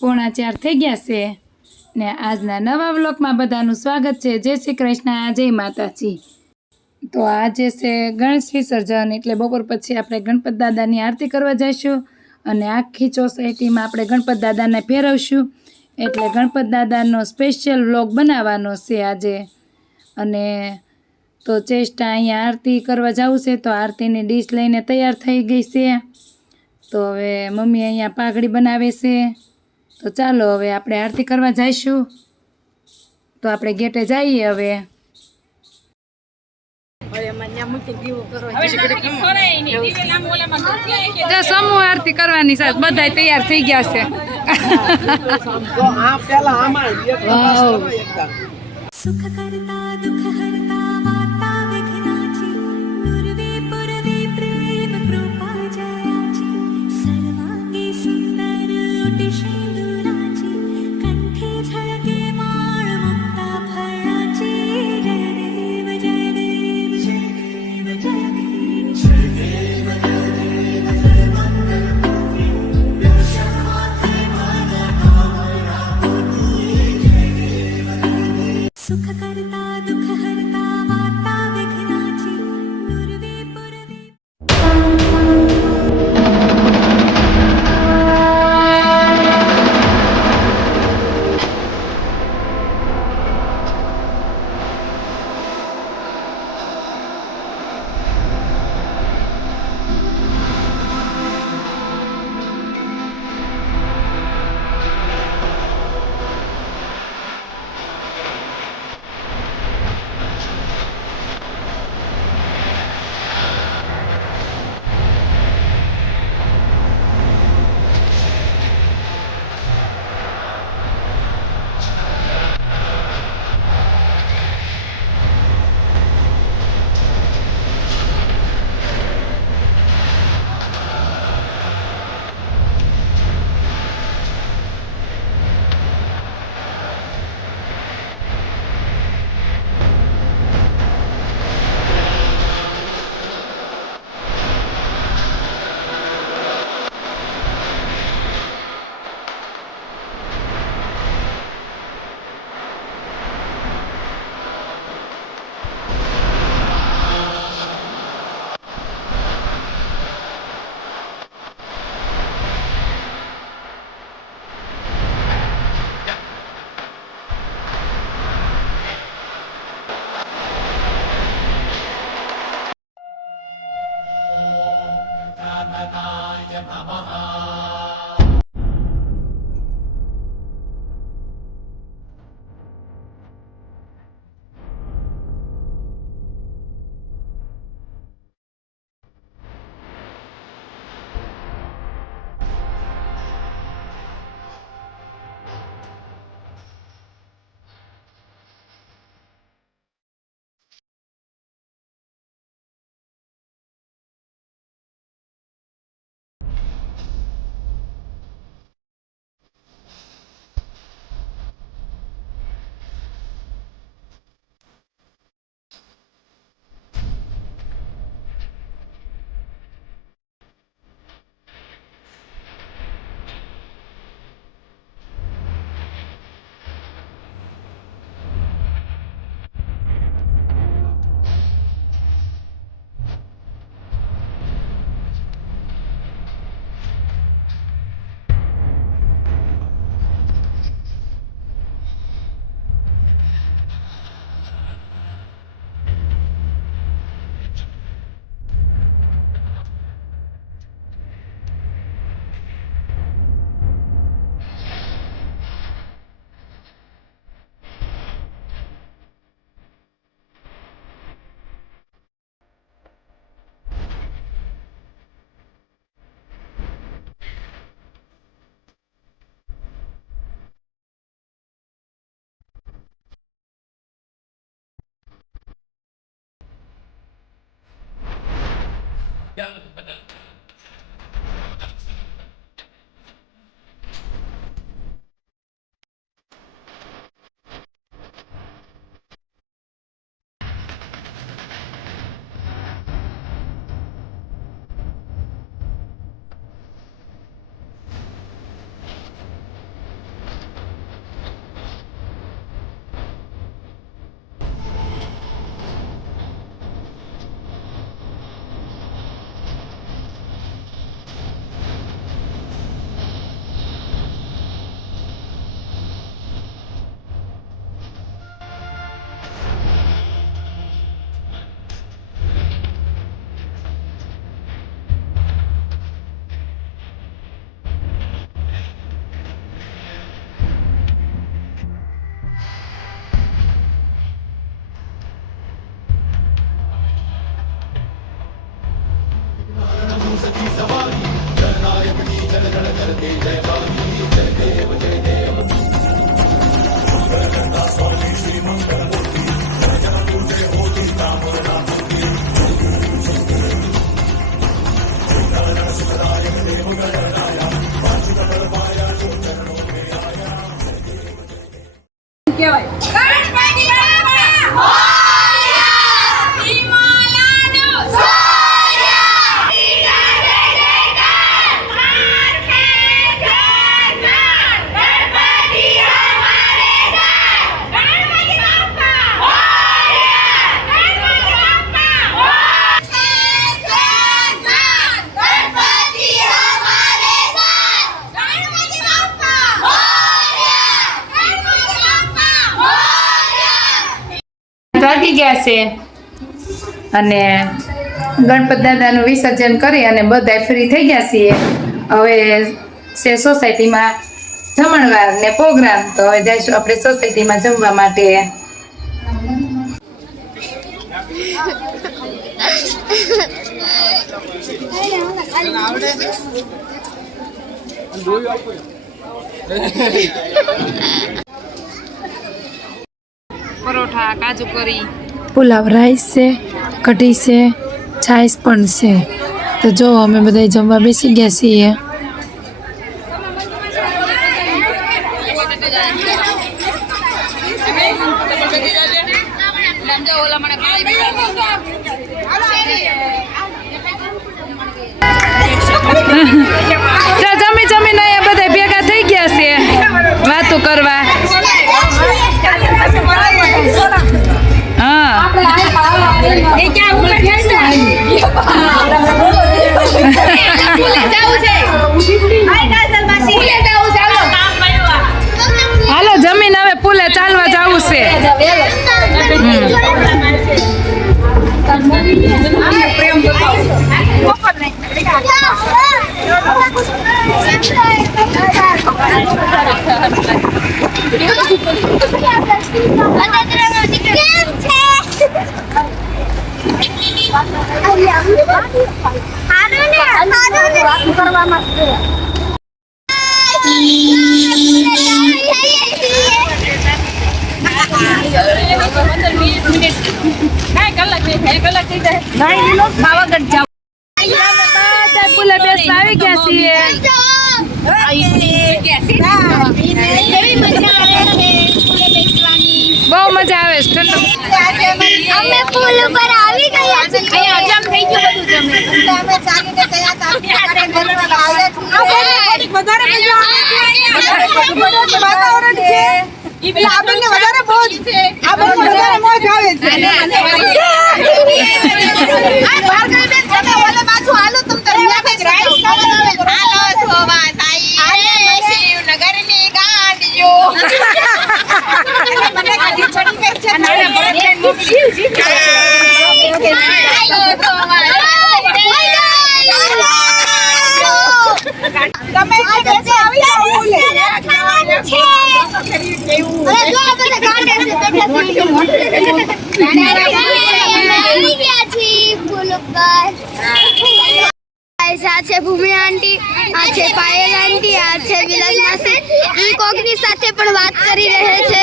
પોણા ચાર થઈ ગયા છે. ને આજના નવા વ્લોગમાં બધાનું સ્વાગત છે. જય શ્રી કૃષ્ણ જય માતાજી. તો આજે છે ગણેશ વિસર્જન એટલે બપોર પછી આપણે ગણપત દાદાની આરતી કરવા જઈશું અને આખી સોસાયટીમાં આપણે ગણપત દાદાને ફેરવશું. એટલે ગણપત દાદાનો સ્પેશિયલ વ્લોગ બનાવવાનો છે આજે. અને તો ચેષ્ટા અહીંયા આરતી કરવા જવું છે તો આરતીની ડીશ લઈને તૈયાર થઈ ગઈ છે. તો હવે મમ્મી અહીંયા પાઘડી બનાવે છે. તો ચાલો હવે આપણે આરતી કરવા જઈશું. તો આપણે ગેટે જઈએ હવે. જો સમૂહ આરતી કરવાની સાહેબ બધા તૈયાર થઈ ગયા છે. સુખ આ yang benar ગયા છે. અને ગણપત દાદાનું વિસર્જન કરી અને બધા ફ્રી થઈ ગયા છીએ. હવે છે સોસાયટીમાં જમણવાર ને પ્રોગ્રામ તો હવે જઈશું આપણે સોસાયટીમાં જમવા માટે. પરોઠા, કાજુ કરી. પુલાવ રાઈસ છે, કઢી છે, છાશ પણ છે. તો જો અમે બધા જમવા બેસી ગયા છીએ. ચા Harunnya, harunnya. Bukan mas છે બધા પુલે બેસવા આવી ગયા છીએ બહુ મજા આવે છે ઠંડુ અમે પુલ ઉપર આવી ગયા છીએ અહીંયા હજમ થઈ ગયું બધું જમે એટલે અમે ચાલીને ગયા તા આપણે ઘરમાં આવ્યા છીએ વધારે મજા આવે છે વાતાવરણ છે એટલે આપણને વધારે મોજ આપણને વધારે મોજ આવે છે. છે ભૂમિ આંટી આ છે પાયલ આંટી આ છે વિલાસ માસી ઈ કોકની સાથે પણ વાત કરી રહે છે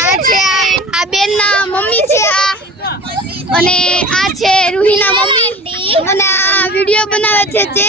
આ છે આ બેનના મમ્મી છે આ અને આ છે રૂહીના મમ્મી. અને આ વિડિયો બનાવે છે જે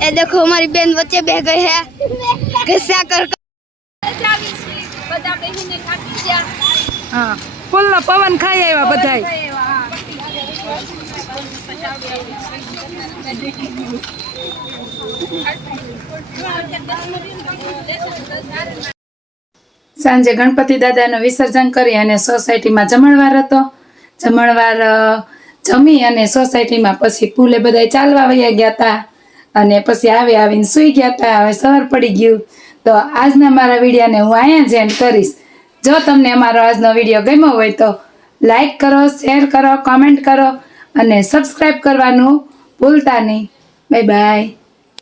ये देखो हमारी बहन बच्चे बह गए हैं घिसा कर હા ફૂલનો પવન ખાઈ આવ્યા બધાય સાંજે ગણપતિ દાદાનું વિસર્જન કરી અને સોસાયટીમાં જમણવાર હતો જમણવાર અ, જમી અને સોસાયટીમાં પછી પુલે બધા ચાલવા વયા ગયા હતા અને પછી આવે આવીને સૂઈ ગયા હતા હવે સવાર પડી ગયું. તો આજના મારા વિડીયોને હું અહીંયા જ એન્ડ કરીશ. જો તમને અમારો આજનો વીડિયો ગમ્યો હોય તો લાઈક કરો શેર કરો કોમેન્ટ કરો અને સબસ્ક્રાઈબ કરવાનું ભૂલતા નહીં. Bye bye